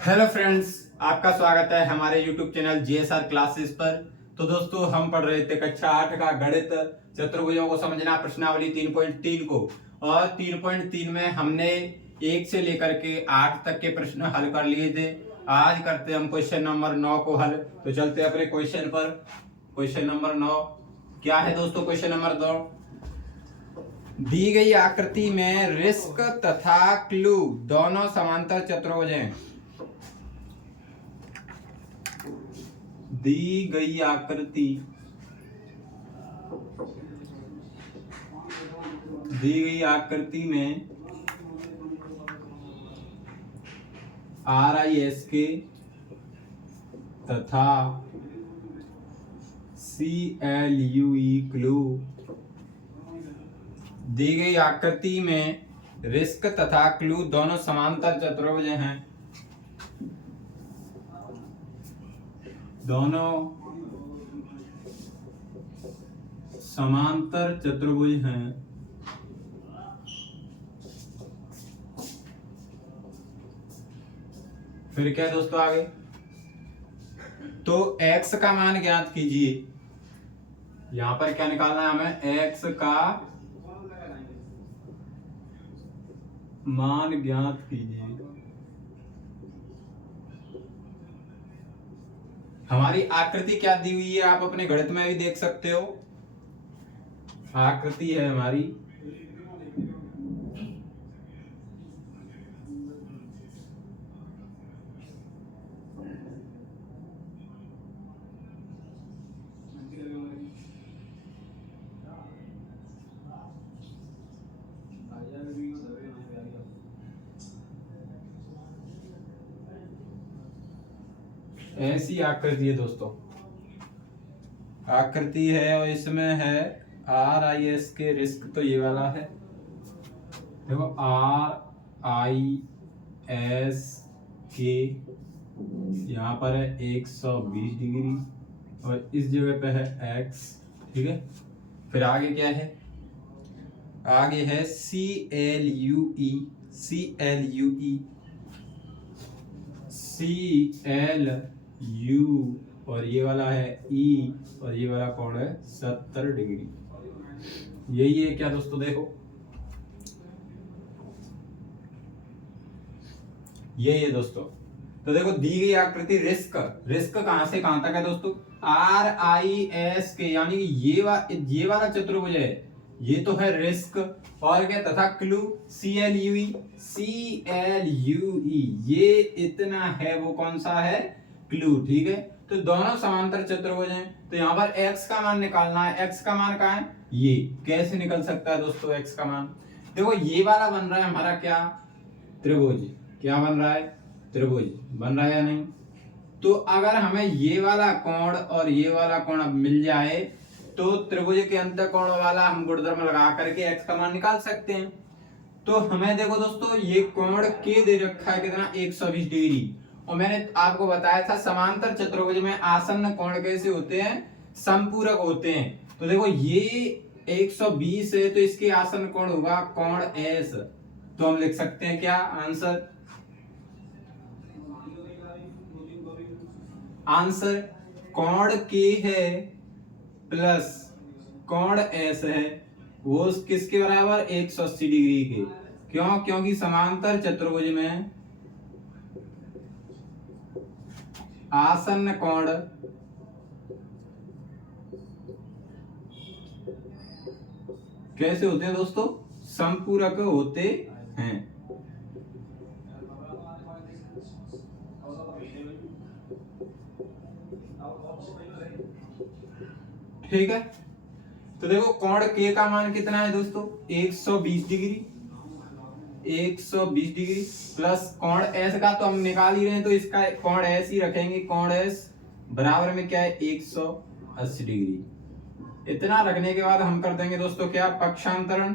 Hello friends, आपका स्वागत है हमारे YouTube चैनल जीएसआर क्लासेस पर। तो दोस्तों, हम पढ़ रहे थे कक्षा 8 का गणित चतुर्भुजों को समझना प्रश्नावली 3.3 को। और 3.3 में हमने 1 से लेकर के 8 तक के प्रश्न हल कर लिए थे। आज करते हम क्वेश्चन नंबर 9 को हल। तो चलते अपने क्वेश्चन पर। क्वेश्चन नंबर 9 क्या है दोस्तों? क्वेश्चन नंबर 9, दी गई आकृति में रिस्क तथा क्लू दोनों समांतर चतुर्भुज हैं। दी गई आकृति में RISK तथा CLUE क्लू, दी गई आकृति में रिस्क तथा क्लू दोनों समांतर चतुर्भुज हैं। दोनों समांतर चतुर्भुज हैं। फिर क्या दोस्तों आगे? तो x का मान ज्ञात कीजिए। यहां पर क्या निकालना है हमें? x का मान ज्ञात कीजिए। हमारी आकृति क्या दी हुई है, आप अपने गणित में भी देख सकते हो। आकृति है हमारी ऐसी आकृति है दोस्तों। आकृति है और इसमें है RISK रिस्क, तो ये वाला है। देखो RISK यहाँ पर है 120 डिग्री और इस जगह पे है x। ठीक है, फिर आगे क्या है? आगे है CLUE और ये वाला है E और ये वाला कोण है 70 डिग्री। यही है क्या दोस्तों? देखो यही है दोस्तों। तो देखो, दी गई आकृति रिस्क कहां से कहां तक है दोस्तों? RISK यानी कि ये वाला चतुर्भुज है, ये तो है रिस्क। और क्या? तथा क्लू CLUE ये इतना है, वो कौन सा है? क्लू। ठीक है, तो दोनों समांतर चतुर्भुज हैं। तो यहाँ पर x का मान निकालना है। x का मान कहाँ है? ये कैसे निकल सकता है दोस्तों x का मान? देखो, ये वाला बन रहा है हमारा क्या? त्रिभुज। क्या बन रहा है? त्रिभुज बन रहा है या नहीं? तो अगर हमें ये वाला कोण और ये वाला कोण अब मिल जाए तो त्रिभुज के अंतःकोण वाला हम गुणधर्म लगा करके x का मान निकाल सकते हैं। तो हमें देखो दोस्तों, ये कोण के दे रखा है कितना? 120 डिग्री। और मैंने आपको बताया था समांतर चतुर्भुज में आसन्न कोण कैसे होते हैं? संपूरक होते हैं। तो देखो, ये 120 है तो इसके आसन्न कोण होगा कोण S। तो हम लिख सकते हैं क्या आंसर? आंसर कोण K है प्लस कोण S है, वो किसके बराबर? 180 डिग्री के। क्यों? क्योंकि समांतर चतुर्भुज में आसन्न कोण कैसे होते हैं दोस्तों? संपूरक होते हैं। ठीक है, तो देखो कोण K का मान कितना है दोस्तों? 120 डिग्री। 120 डिग्री प्लस कोण S का तो हम निकाल ही रहे हैं, तो इसका कोण S ही रखेंगे। कोण S बराबर में क्या है? 180 डिग्री। इतना रखने के बाद हम कर देंगे दोस्तों क्या? पक्षांतरण।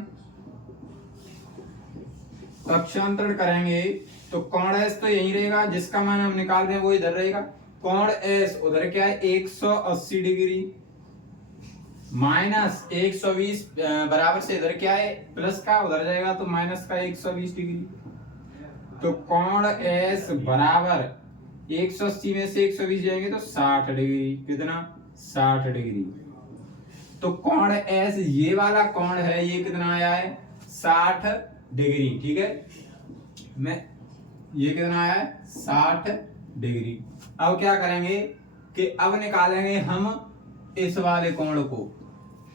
पक्षांतरण करेंगे तो कोण S तो यही रहेगा, जिसका मान हम निकाल दें वो इधर रहेगा। कोण S उधर क्या है? 180 डिग्री माइनस 120 बराबर से इधर क्या है? प्लस का, उधर जाएगा तो माइनस का 120 डिग्री। तो कोण एस बराबर 180 में से 120 जाएंगे तो 60 डिग्री। कितना? 60 डिग्री। तो कोण एस ये वाला कोण है, ये कितना आया है? 60 डिग्री। ठीक है, मैं ये कितना आया है? 60 डिग्री। अब क्या करेंगे कि अब निकालेंगे हम इस वाले कोण को।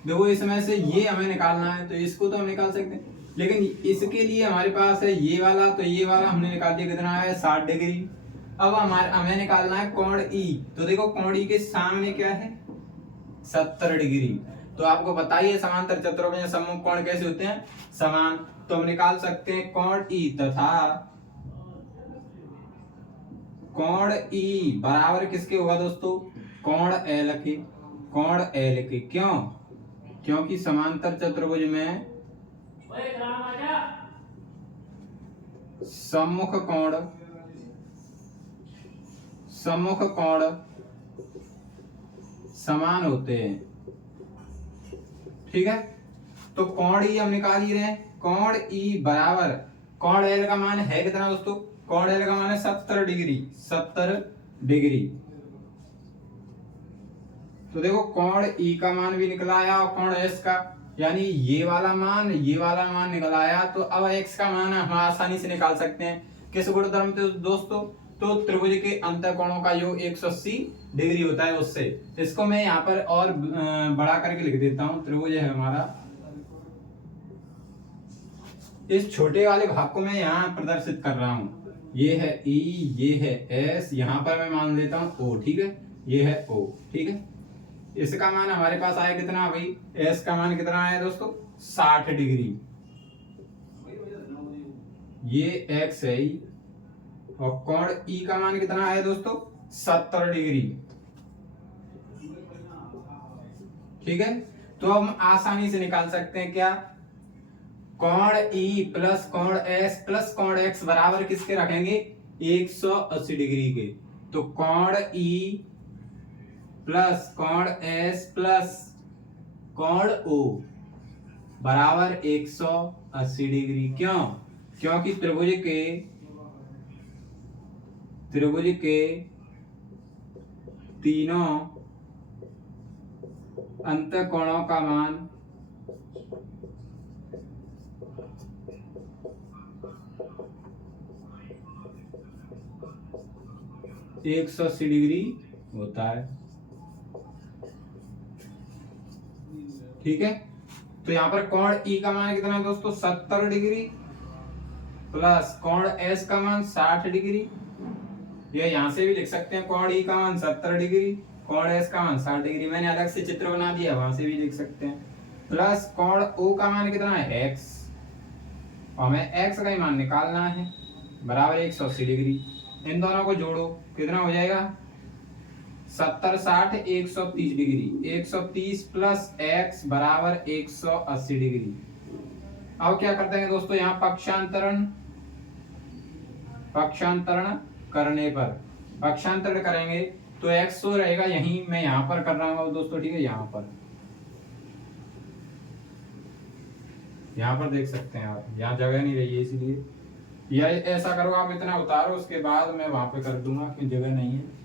देखो इसमें से ये हमें निकालना है, तो इसको तो हम निकाल सकते हैं, लेकिन इसके लिए हमारे पास है ये वाला, तो ये वाला हमने निकाल दिया। कितना है? 60 डिग्री। अब हमें निकालना है कोण ई। तो देखो कोण ई के सामने क्या है? 70 डिग्री। तो आपको बताइए समांतर चतुर्भुज में सम्मुख कोण कैसे होते हैं? समान। तो हम निकाल सकते हैं कोण ई तथा कोण ई बराबर किसके होगा दोस्तों? कोण एल के। कोण एल के। क्यों? क्योंकि समांतर चतुर्भुज में सम्मुख कोण समान होते हैं। ठीक है, तो कोण ई हम निकाल ही रहे हैं। कोण ई बराबर कोण एल का मान है कितना दोस्तों? कोण एल का मान है 70 डिग्री। 70 डिग्री। तो देखो कोण ई का मान भी निकला आया और कोण एस का, यानी ये वाला मान निकल आया। तो अब एक्स का मान हम आसानी से निकाल सकते हैं। किस गुणधर्म से दोस्तों? तो त्रिभुज के अंतःकोणों का योग 180 डिग्री होता है उससे। इसको मैं यहाँ पर और बड़ा करके लिख देता हूँ। त्रिभुज है हमारा, इस छोटे वाले भाग को मैं यहाँ प्रदर्शित कर रहा हूँ। ये है ई, ये है एस, यहाँ पर मैं मान लेता हूँ ओ। ठीक है, ये है ओ। ठीक है, इसका मान हमारे पास आया कितना भाई? एस का मान कितना आया दोस्तों? 60 डिग्री। ये एक्स है और कोण ई का मान कितना आया दोस्तों? 70 डिग्री। ठीक है, तो हम आसानी से निकाल सकते हैं क्या? कोण ई प्लस कोण एस प्लस कोण एक्स बराबर किसके रखेंगे? 180 डिग्री के। तो कोण ई प्लस कोण एस प्लस कोण ओ बराबर 180 डिग्री। क्यों? क्योंकि त्रिभुज के तीनों अंतःकोणों का मान 180 डिग्री होता है। ठीक है, तो यहाँ पर कोण ई का मान कितना है दोस्तों? 70 डिग्री प्लस कोण एस का मान 60 डिग्री। ये यहाँ से भी लिख सकते हैं, कोण ई का मान 70 डिग्री, कोण एस का मान 60 डिग्री। मैंने अलग से चित्र बना दिया, वहां से भी लिख सकते हैं। प्लस कोण ओ का मान कितना है? एक्स, और हमें एक्स का ही मान निकालना है, बराबर 180 डिग्री। इन दोनों को जोड़ो, कितना हो जाएगा? 70 60 130 डिग्री। 130 प्लस एक्स बराबर 180 डिग्री। अब क्या करते हैं दोस्तों? यहाँ पक्षांतरण करने पर पक्षांतरण करेंगे तो x तो रहेगा यहीं, मैं यहाँ पर कर रहा हूँ दोस्तों। ठीक है, यहाँ पर देख सकते हैं आप, यहाँ जगह नहीं रही है इसलिए, या ऐसा करो आप इतना उतारो, उसके बाद मैं वहां पे कर दूंगा कि जगह नहीं है।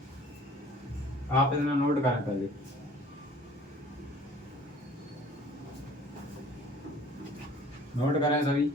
आप इतना नोट कर ले। नोट करें सभी।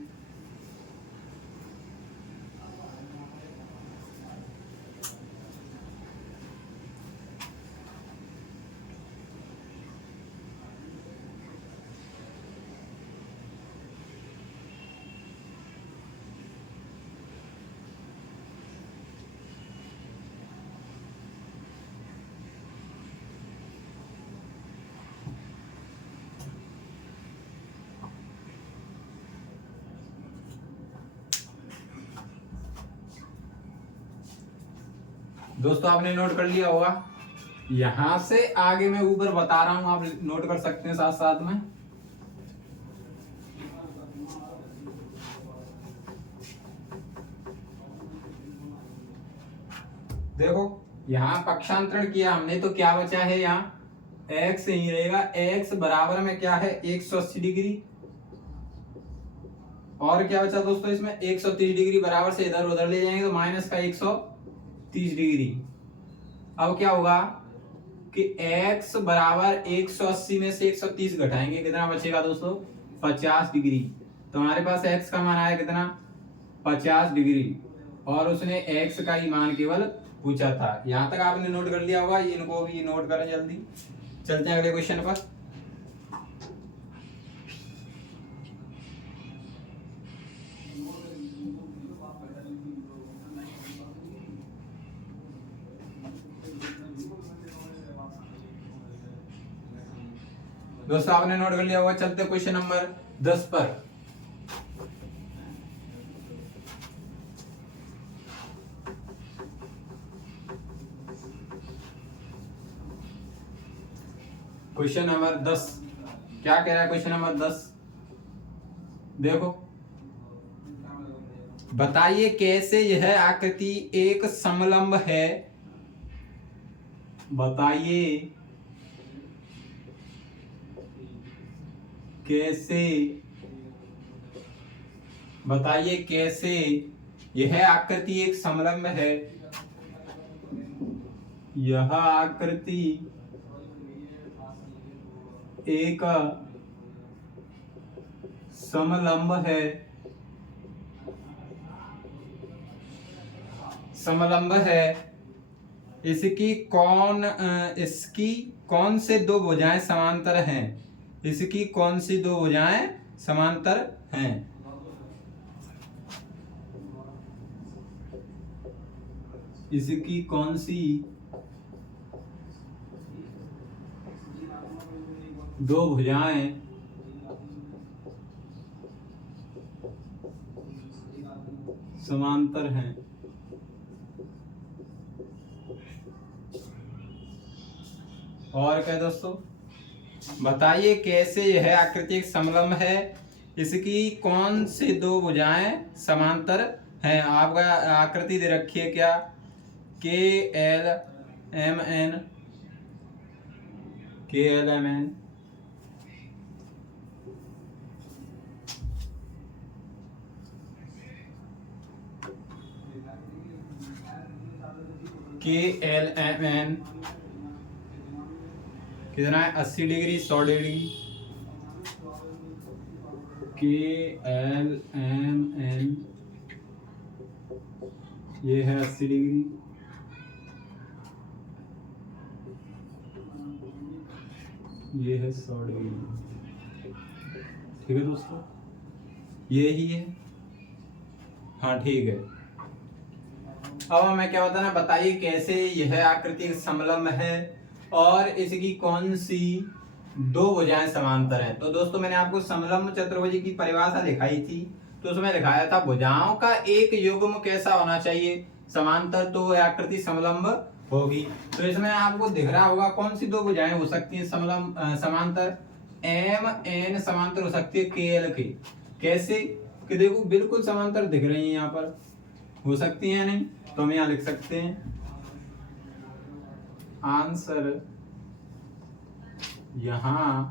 दोस्तों आपने नोट कर लिया होगा। यहां से आगे मैं ऊपर बता रहा हूं, आप नोट कर सकते हैं साथ साथ में। देखो यहाँ पक्षांतरण किया हमने, तो क्या बचा है? यहाँ x ही रहेगा। x बराबर में क्या है? 180 डिग्री और क्या बचा दोस्तों इसमें 130 डिग्री बराबर से इधर उधर ले जाएंगे तो माइनस का 130 डिग्री। अब क्या होगा कि x बराबर 180 में से 130 घटाएंगे, कितना बचेगा दोस्तों 50 डिग्री। तो हमारे पास x का मान आया कितना 50 डिग्री, और उसने x का ही मान केवल पूछा था। यहां तक आपने नोट कर लिया होगा, इनको भी नोट करें जल्दी। चलते हैं अगले क्वेश्चन पर। दोस्तों आपने नोट कर लिया होगा, चलते क्वेश्चन नंबर 10 पर। क्वेश्चन नंबर 10 क्या कह रहा है? क्वेश्चन नंबर 10 देखो, बताइए कैसे यह आकृति एक समलंब है। बताइए कैसे यह आकृति एक समलंब है। यह आकृति एक समलंब है। इसकी कौन से दो भुजाएं समांतर हैं? इसकी कौन सी दो भुजाएं समांतर हैं? इसकी कौन सी दो भुजाएं समांतर हैं? और क्या दोस्तों, बताइए कैसे यह आकृति एक समलंब है, इसकी कौन सी दो भुजाएं समांतर हैं। आपका आकृति दे रखी है क्या, KLMN कितना है 80 डिग्री 100 डिग्री। KLMN ये है 80 डिग्री, ये है 100 डिग्री। ठीक है दोस्तों, ये ही है। हाँ ठीक है। अब हमें क्या बताना, बताइए कैसे यह आकृति समलंब है और इसकी कौन सी दो भुजाएं समांतर हैं। तो दोस्तों मैंने आपको समलंब चतुर्भुज की परिभाषा दिखाई थी, तो उसमें दिखाया था भुजाओं का एक युग्म कैसा होना चाहिए, समांतर, तो आकृति समलंब होगी। तो इसमें आपको दिख रहा होगा कौन सी दो भुजाएं हो सकती हैं समांतर। MN समांतर हो सकती है KL के। कैसे कि देखो बिल्कुल समांतर दिख रही है, यहाँ पर हो सकती है नहीं, तो हम यहाँ लिख सकते हैं आंसर यहां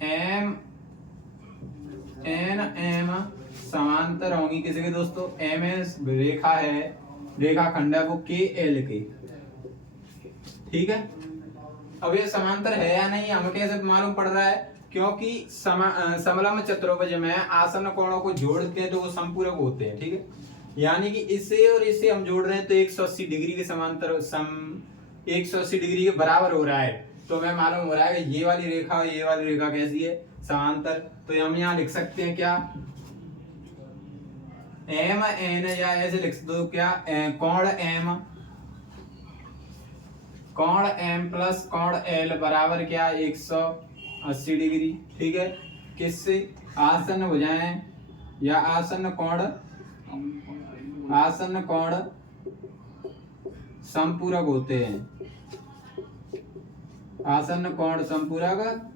M समांतर होंगी किसी के दोस्तों। MS रेखा है, रेखाखंड है वो KL के। ठीक है, अब ये समांतर है या नहीं हमें कैसे मालूम पड़ रहा है, क्योंकि समलंब चतुर्भुज में आसन्न कोणों को जोड़ते हैं तो वो समपूरक होते हैं। ठीक है, यानी कि इसे और इसे हम जोड़ रहे हैं तो 180 डिग्री के समांतर 180 डिग्री के बराबर हो रहा है। तो हमें मालूम हो रहा है कि ये वाली रेखा कैसी है, समांतर। तो हम यहाँ लिख सकते हैं क्या, MN, या ऐसे लिख दो क्या, कोण M प्लस कोण L बराबर क्या 180 डिग्री। ठीक है, किससे, आसन्न भुजाएं या आसन्न कोण संपूरक होते हैं। आसन्न कोण संपूरक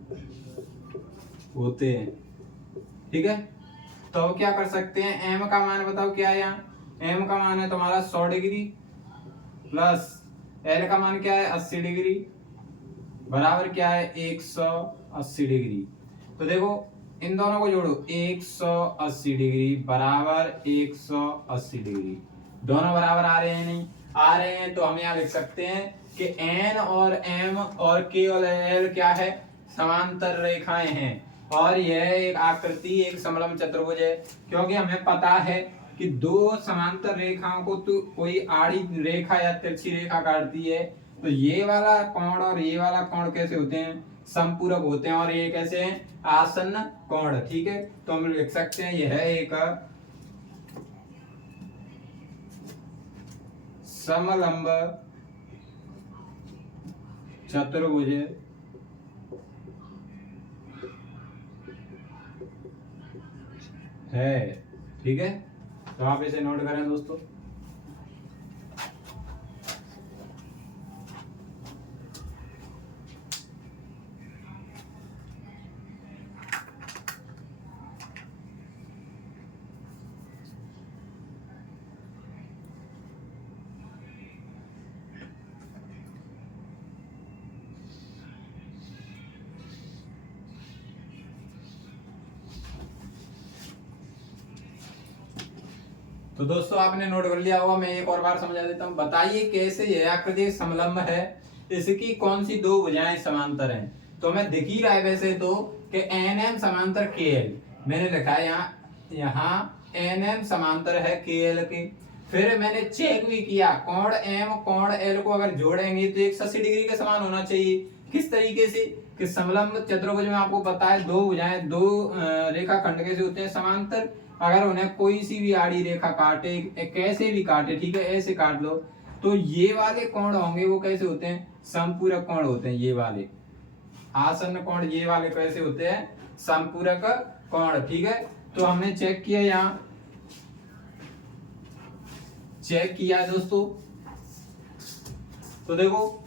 होते हैं। ठीक है, तो क्या कर सकते हैं, M का मान बताओ क्या है। यहाँ M का मान है तुम्हारा 100 डिग्री प्लस L का मान क्या है 80 डिग्री बराबर क्या है 180 डिग्री। तो देखो इन दोनों को जोड़ो 180 डिग्री बराबर 180 डिग्री। दोनों बराबर आ रहे हैं नहीं आ रहे हैं, तो हम यहाँ लिख सकते हैं कि एन और एम और के और एल क्या है, समांतर रेखाएं हैं और यह एक आकृति एक समलंब चतुर्भुज है। क्योंकि हमें पता है कि दो समांतर रेखाओं को तो कोई आड़ी रेखा या तिरछी रेखा काटती है, तो ये वाला कोण और ये वाला कोण कैसे होते हैं, समपूरक होते हैं, और ये कैसे हैं, आसन्न कोण। ठीक है, तो हम लिख सकते हैं यह एक समलंब चतुर्भुज है। ठीक है, तो आप इसे नोट करें दोस्तों। तो दोस्तों आपने नोट कर लिया होगा, मैं एक और बार समझा देता हूँ। बताइए कैसे यह आकृति समलंब है, इसकी कौन सी दो भुजाएं समांतर हैं। तो हमें दिख ही रहा है वैसे तो कि एन एम समांतर के एल, मैंने लिखा है यहाँ एन एम समांतर है के एल के। फिर मैंने चेक भी किया कोण एम कोण एल को अगर जोड़ेंगे तो 180 डिग्री के समान होना चाहिए। किस तरीके से कि समलंब चतुर्भुज में आपको पता है दो भुजाएं दो रेखाखंड कैसे होते हैं, समांतर। अगर उन्हें कोई सी भी आड़ी रेखा काटे, कैसे भी काटे, ठीक है, ऐसे काट लो, तो ये वाले कोण होंगे वो कैसे होते हैं, समपूरक कोण होते हैं। ये वाले आसन्न कोण ये वाले कैसे होते हैं, समपूरक कोण। ठीक है, तो हमने चेक किया, यहाँ चेक किया है दोस्तों। तो देखो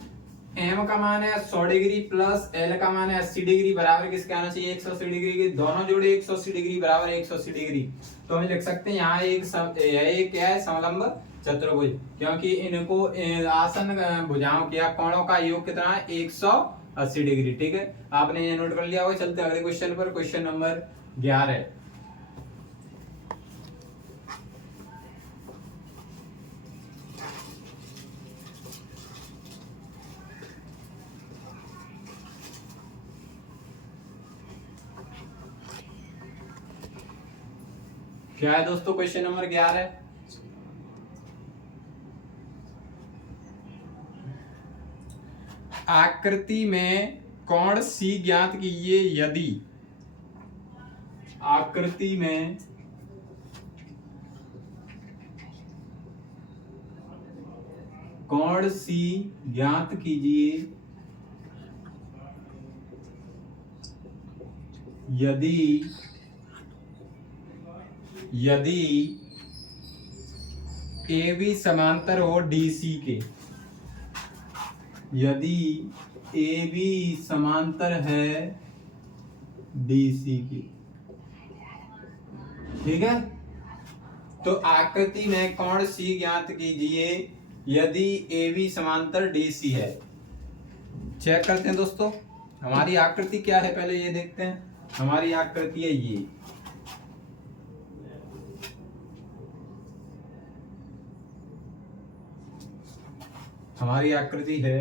m का मान है 100 डिग्री प्लस l का मान है 80 डिग्री बराबर किसके आना चाहिए, 180 डिग्री के। दोनों जोड़े 180 डिग्री बराबर 180 डिग्री। तो हम लिख सकते हैं यहाँ एक क्या है, समलंब चतुर्भुज, क्योंकि इनको आसन्न भुजाओं के या कोणों का योग कितना है, 180 डिग्री। ठीक है, आपने ये नोट कर लिया होगा। चलते अगले क्वेश्चन पर, क्वेश्चन नंबर 11। क्या है दोस्तों क्वेश्चन नंबर 11? आकृति में कोण C ज्ञात कीजिए यदि आकृति में कोण C ज्ञात कीजिए यदि AB समांतर हो DC के, यदि AB समांतर है DC की। ठीक है, तो आकृति में कोण C ज्ञात कीजिए यदि AB समांतर DC है। चेक करते हैं दोस्तों, हमारी आकृति क्या है, पहले ये देखते हैं। हमारी आकृति है ये, हमारी आकृति है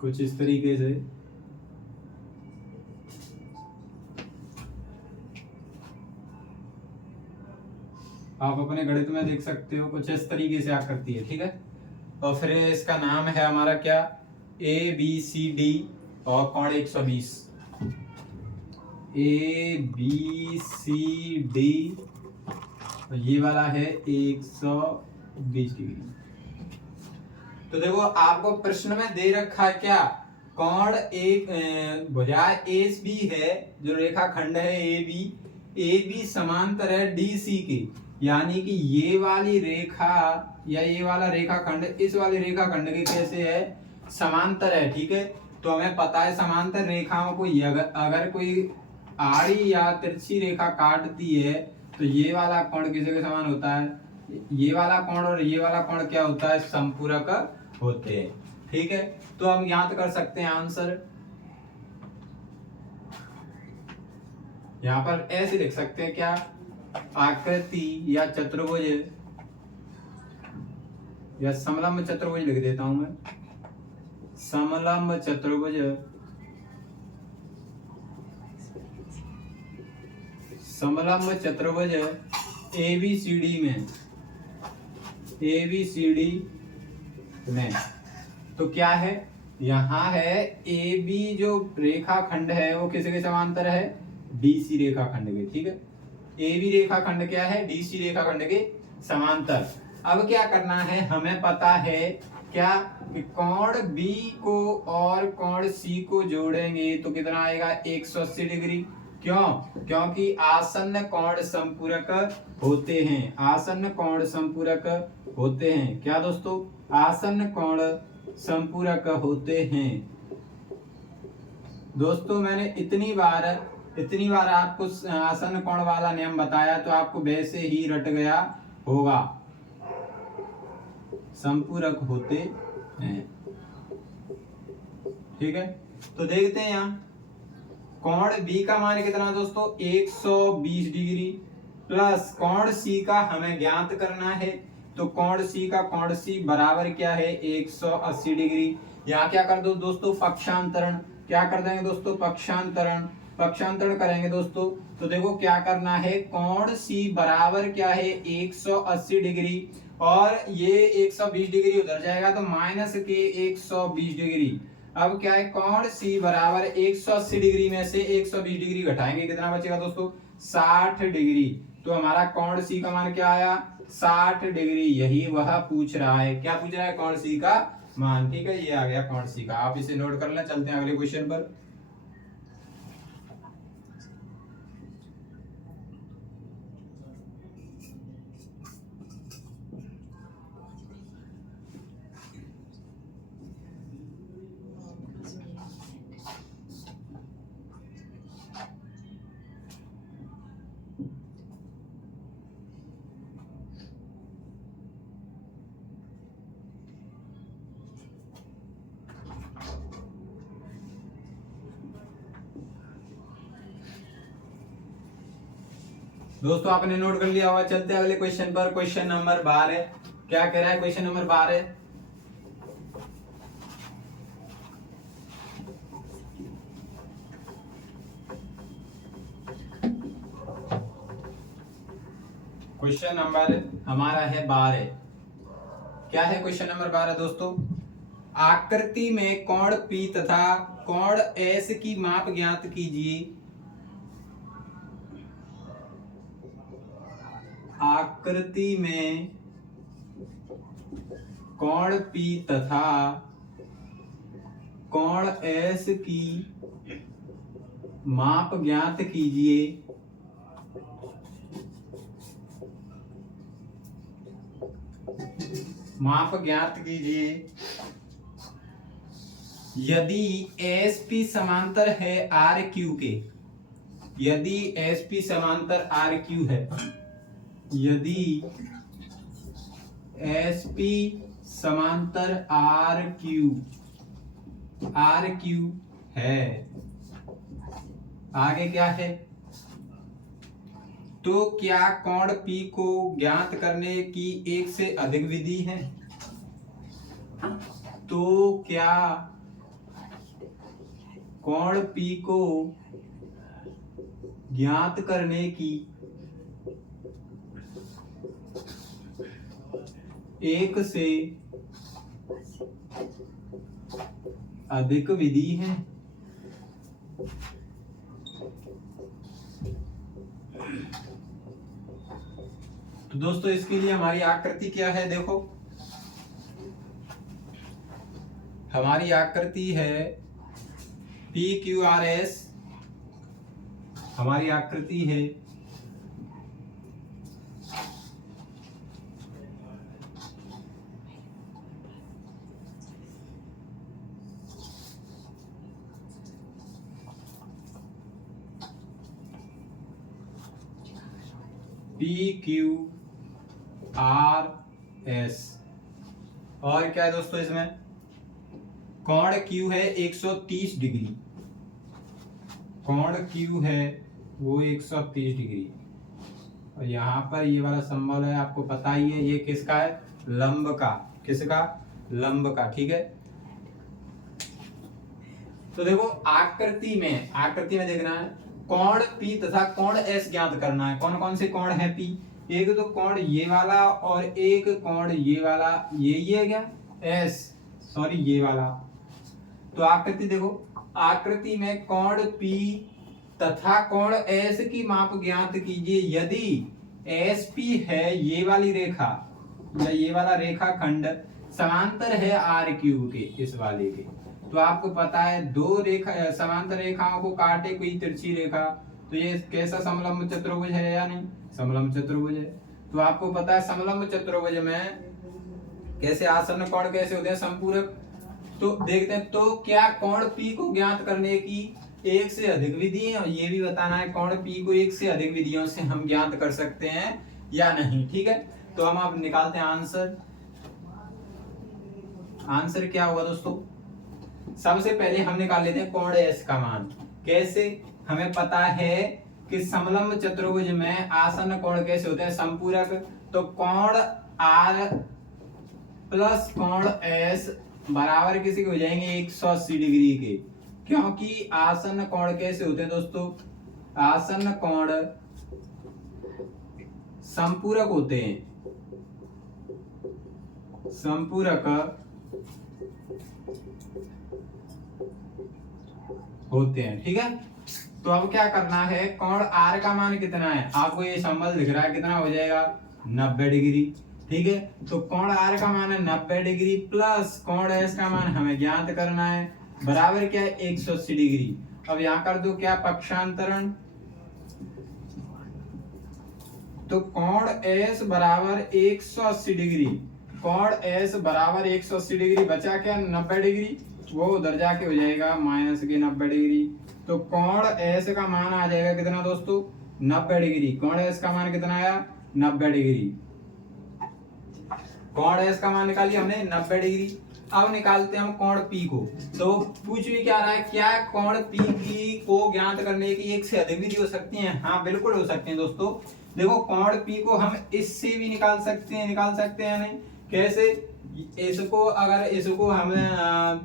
कुछ इस तरीके से। आप अपने गणित में देख सकते हो, कुछ इस तरीके से आकृति है। ठीक है, और फिर इसका नाम है हमारा क्या, ABCD और कोण 120। ABCD और ये वाला है 120 डिग्री। तो देखो आपको प्रश्न में दे रखा है क्या, कोण एक भुजा AB है, जो रेखाखंड है AB समांतर है DC के, यानी कि ये वाली रेखा या ये वाला रेखाखंड इस वाली रेखाखंड के कैसे है, समांतर है। ठीक है, तो हमें पता है समांतर रेखाओं को अगर कोई आड़ी या तिरछी रेखा काटती है तो ये वाला कोण किसी के समान होता है, ये वाला कोण और ये वाला कोण क्या होता है, समपूरक होते हैं। ठीक है, तो हम याद कर सकते हैं आंसर। यहाँ पर ऐसे लिख सकते हैं क्या, आकृति या चतुर्भुज या समलंब चतुर्भुज लिख देता हूं मैं, समलंब चतुर्भुज, समलंब चतुर्भुज एबीसीडी में, एबीसीडी में तो क्या है, यहाँ है ए बी जो रेखाखंड है वो किसके समांतर है, डीसी रेखाखंड के, ठीक है। ए बी रेखाखंड क्या है, डीसी रेखाखंड के समांतर। अब क्या करना है, हमें पता है क्या कि कोण बी को और कोण सी को जोड़ेंगे तो कितना आएगा, 180 डिग्री। क्यों, क्योंकि आसन्न कोण संपूरक होते हैं, आसन्न कोण संपूरक होते हैं। क्या दोस्तों, आसन्न कोण संपूरक होते हैं। दोस्तों मैंने इतनी बार आपको आसन्न कोण वाला नियम बताया तो आपको वैसे ही रट गया होगा, संपूरक होते हैं, ठीक है। तो देखते हैं यहाँ कोण बी का मान कितना दोस्तों, 120 डिग्री प्लस कोण सी का हमें ज्ञात करना है, तो कोण सी बराबर क्या है, 180 डिग्री। यहाँ क्या कर दो दोस्तों, पक्षांतरण, क्या कर देंगे दोस्तों, पक्षांतरण करेंगे दोस्तों। तो देखो क्या करना है, कोण सी बराबर क्या है, 180 डिग्री, और ये 120 डिग्री उधर जाएगा तो माइनस के 120 डिग्री। अब क्या है, कोण सी बराबर 180 डिग्री में से 120 डिग्री घटाएंगे, कितना बचेगा दोस्तों, 60 डिग्री। तो हमारा कोण सी का मान क्या आया, 60 डिग्री। यही वह पूछ रहा है, क्या पूछ रहा है, कोण सी का मान, ठीक है। ये आ गया कोण सी का, आप इसे नोट कर लें। चलते हैं अगले क्वेश्चन पर। दोस्तों आपने नोट कर लिया होगा, चलते हैं अगले क्वेश्चन पर। क्वेश्चन नंबर 12 क्या कह रहा है, क्वेश्चन नंबर 12, क्वेश्चन नंबर हमारा है 12। क्या है क्वेश्चन नंबर 12 दोस्तों, आकृति में कोण P तथा कोण S की माप ज्ञात कीजिए। आकृति में कोण P तथा कोण S की माप ज्ञात कीजिए। माप ज्ञात कीजिए यदि SP समांतर है RQ के, यदि SP समांतर RQ है, यदि SP समांतर RQ है, आगे क्या है, तो क्या कोण P को ज्ञात करने की एक से अधिक विधि है, तो क्या कोण P को ज्ञात करने की एक से अधिक विधि है। तो दोस्तों इसके लिए हमारी आकृति क्या है, देखो हमारी आकृति है PQRS, हमारी आकृति है PQRS। और क्या है दोस्तों, इसमें कोण Q है 130 डिग्री, कोण Q है वो 130 डिग्री। और यहाँ पर ये वाला सिंबल है, आपको पता ही है ये किसका है, लंब का। किसका, लंब का। ठीक है, तो देखो आकृति में देखना है कोण P तथा कोण S ज्ञात करना है। कौन कौन से कोण है P, एक तो कोण ये वाला और एक कोण ये वाला, ये है क्या S, सॉरी ये वाला। तो आकृति देखो, आकृति में कोण P तथा कोण S की माप ज्ञात कीजिए यदि SP है ये वाली रेखा या ये वाला रेखाखंड समांतर है R3 के, इस वाले के। तो आपको पता है दो रेखा समांतर रेखाओं को काटे कोई तिरछी रेखा, तो ये कैसा समलंब चतुर्भुज है या नहीं, समलंब चतुर्भुज है। तो आपको पता है समलंब चतुर्भुज में कैसे आसन्न कोण कैसे होते हैं, संपूरक। तो देखते हैं, तो क्या कोण P को ज्ञात करने की एक से अधिक विधि है, और ये भी बताना है कोण P को एक से अधिक विधियों से हम ज्ञात कर सकते हैं या नहीं। ठीक है, तो हम अब निकालते हैं आंसर। आंसर क्या होगा दोस्तों, सबसे पहले हम निकाल लेते हैं कोण S का मान। कैसे, हमें पता है कि समलंब चतुर्भुज में आसन्न कोण कैसे होते हैं, संपूरक। तो कोण R प्लस कोण S बराबर किसी के हो जाएंगे 180 डिग्री के, क्योंकि आसन्न कोण कैसे होते हैं दोस्तों, आसन्न कोण संपूरक होते हैं, संपूरक होते हैं। ठीक है, तो अब क्या करना है, कोण R का मान कितना है, आपको ये संबंध दिख रहा है, कितना हो जाएगा 90 डिग्री। ठीक है, तो कोण R का मान है 90 डिग्री प्लस कोण S का मान हमें ज्ञात करना है, बराबर क्या है 180 डिग्री। अब यहां कर दो क्या, पक्षांतरण। तो कोण S बराबर 180 डिग्री, कोण S बराबर 180 डिग्री, बचा क्या 90 डिग्री, वो उधर जाके हो जाएगा माइनस के 90 डिग्री। तो कोण S का मान आ जाएगा कितना दोस्तों, 90 डिग्री। कोण S का मान कितना आया, 90 डिग्री। कोण S का मान निकालिए हमने 90 डिग्री। अब निकालते हैं हम कोण P को। तो पूछ भी क्या रहा है, क्या कोण P की को ज्ञात करने की एक से अधिक विधि हो सकती है, हाँ बिल्कुल हो सकती है दोस्तों। देखो कोण P को हम इससे भी निकाल सकते हैं नहीं, कैसे, इसको अगर इसको हम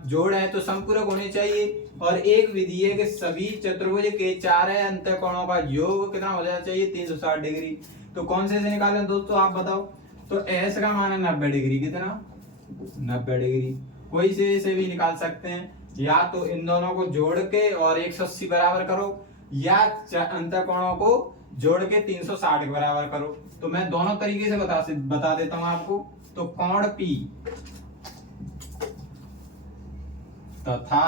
जोड़ है तो संपूरक होने चाहिए, और एक विधि है कि सभी चतुर्भुज के चारों अंतःकोणों का योग कितना हो जाना चाहिए 360 डिग्री। तो कौन से निकालें दोस्तों, आप बताओ। तो S का मान है 90 डिग्री, कितना 90 डिग्री। कोई से भी निकाल सकते हैं, या तो इन दोनों को जोड़ के और 180 बराबर करो, या अंतःकोणों को जोड़ के 360 के बराबर करो। तो मैं दोनों तरीके से बता देता हूं आपको। तो कोण P तथा,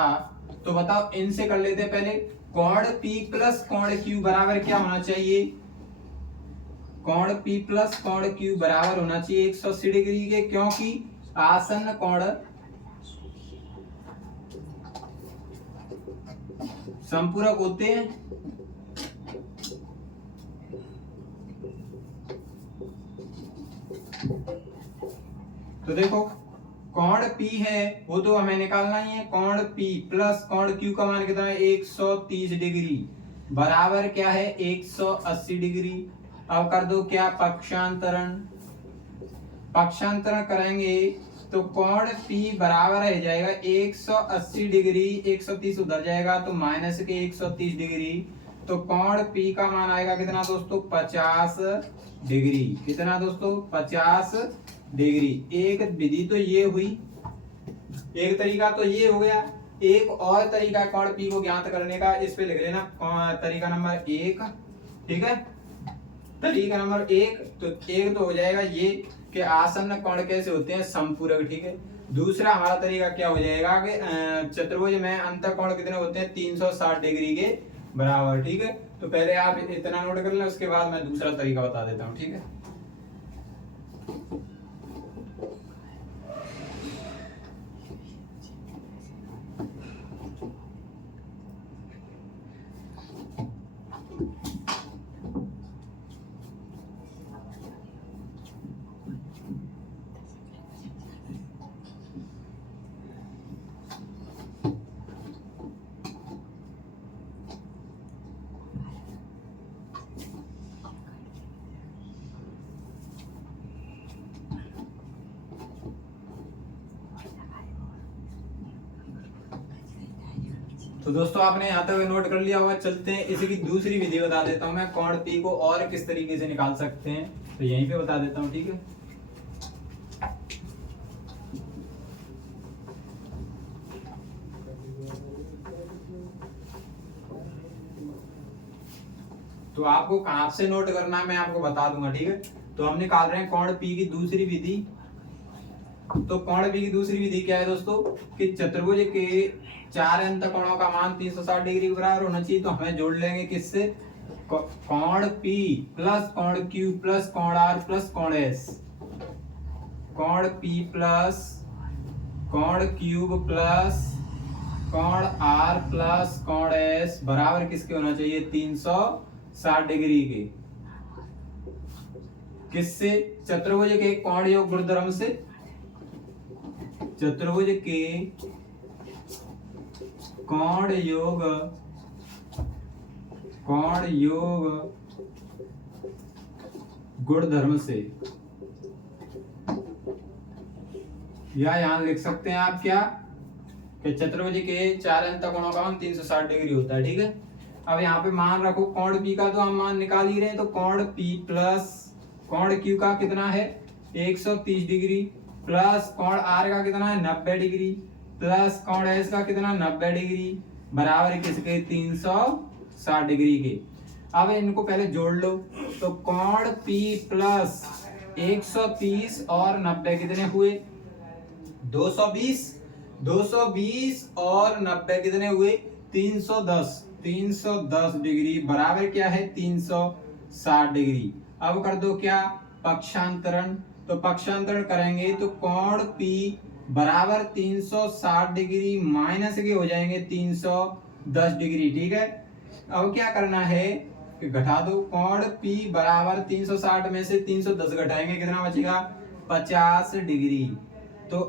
तो बताओ इनसे कर लेते हैं पहले, कोण P प्लस कोण Q बराबर क्या होना चाहिए, कोण P प्लस कोण Q बराबर होना चाहिए 180 डिग्री के, क्योंकि आसन्न कोण संपूरक होते हैं। तो देखो कोण P है वो तो हमें निकालना ही है, कोण P प्लस कोण Q का मान कितना है 130 डिग्री, बराबर क्या है 180 डिग्री। अब कर दो क्या, पक्षांतरण। पक्षांतरण करेंगे तो कोण P बराबर रह जाएगा 180 डिग्री, 130 उधर जाएगा तो माइनस के 130 डिग्री। तो कोण P का मान आएगा कितना दोस्तों, 50 डिग्री। कितना दोस्तों, 50 डिग्री। एक विधि तो ये हुई, एक तरीका तो ये हो गया। एक और तरीका कोण P को ज्ञात करने का, इस पे लिख लेना तरीका नंबर 1। ठीक है, तरीका नंबर 1, तो एक तो हो जाएगा ये कि आसन्न कोण कैसे होते हैं, संपूरक। ठीक है, दूसरा हमारा तरीका क्या हो जाएगा कि चतुर्भुज में अंतःकोण कितने होते हैं 360 डिग्री के बराबर। ठीक है, तो पहले आप इतना नोट कर लें, उसके बाद मैं दूसरा तरीका बता देता हूँ। ठीक है, तो दोस्तों आपने यहाँ तक नोट कर लिया होगा। चलते हैं इसकी दूसरी विधि बता देता हूँ मैं, कोण पी को और किस तरीके से निकाल सकते हैं, तो यहीं पे बता देता हूँ, ठीक है। तो आपको कहां से नोट करना है मैं आपको बता दूंगा, ठीक है। तो हम निकाल रहे हैं कोण पी की दूसरी विधि। तो कोण पी की दूसरी विधि क्या है दोस्तों, कि चतुर्भुज के 4 अंत कोणों का मान 360 डिग्री के बराबर होना चाहिए। तो हमें जोड़ लेंगे किससे, कोण पी प्लस कोण क्यू प्लस कोण आर प्लस कोण एस। कोण पी प्लस कोण क्यूब प्लस कोण आर प्लस कोण एस बराबर किसके होना चाहिए, 360 डिग्री के। किससे, चतुर्भुज के कोण योग गुणधर्म से। चतुर्भुज के कोण योग गुणधर्म से, या यहां लिख सकते हैं आप क्या, कि चतुर्भुज के 4 अंत कोणों का मान 360 डिग्री होता है, ठीक है। अब यहाँ पे मान रखो कोण पी का तो हम मान निकाल ही रहे हैं, तो कोण पी प्लस कोण क्यू का कितना है 130 डिग्री प्लस कोण आर का कितना है 90 डिग्री प्लस कोण एस का कितना 90 डिग्री बराबर किसके 360 डिग्री के। अब इनको पहले जोड़ लो, तो कोण पी प्लस 130 और 90 कितने हुए 220, 220 और 90 कितने हुए 310, 310 डिग्री बराबर क्या है 360 डिग्री। अब कर दो क्या, पक्षांतरण। तो पक्षांतरण करेंगे तो कोण P बराबर 360 डिग्री माइनस के हो जाएंगे 310 डिग्री, ठीक है। अब क्या करना है कि घटा दो, कोण P बराबर 360 में से 310 घटाएंगे कितना बचेगा 50 डिग्री। तो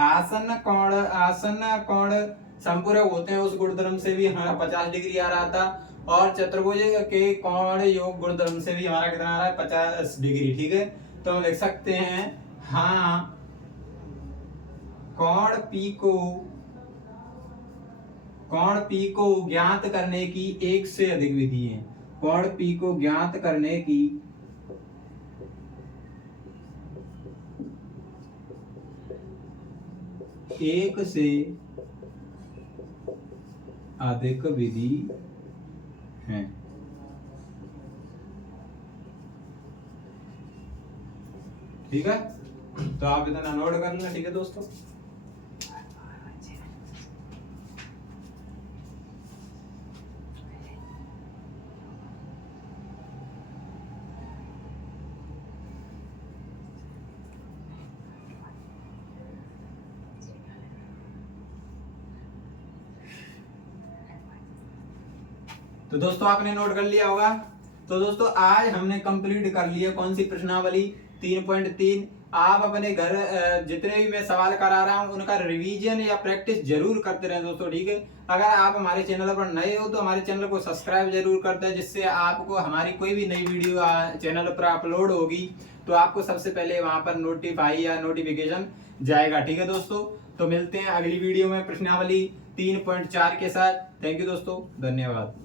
आसन्न कोण संपूरक होते हैं उस गुणधर्म से भी हमारा 50 डिग्री आ रहा था, और चतुर्भुज के कोण योग गुणधर्म से भी हमारा कितना आ रहा है 50 डिग्री, ठीक है। तो हम लिख सकते हैं हाँ कोण P को ज्ञात करने की एक से अधिक विधि है। कोण P को ज्ञात करने की एक से अधिक विधि है। ठीक है, तो आप इतना नोट कर लेना, ठीक है दोस्तों। तो दोस्तों आपने नोट कर लिया होगा। तो दोस्तों आज हमने कंप्लीट कर लिया कौन सी प्रश्नावली 3.3। आप अपने घर जितने भी मैं सवाल करा रहा हूँ उनका रिवीजन या प्रैक्टिस जरूर करते रहें दोस्तों, ठीक है। अगर आप हमारे चैनल पर नए हो तो हमारे चैनल को सब्सक्राइब जरूर करते हैं, जिससे आपको हमारी कोई भी नई वीडियो चैनल पर अपलोड होगी तो आपको सबसे पहले वहां पर नोटिफाई या नोटिफिकेशन जाएगा, ठीक है दोस्तों। तो मिलते हैं अगली वीडियो में प्रश्नावली 3.4 के साथ। थैंक यू दोस्तों, धन्यवाद।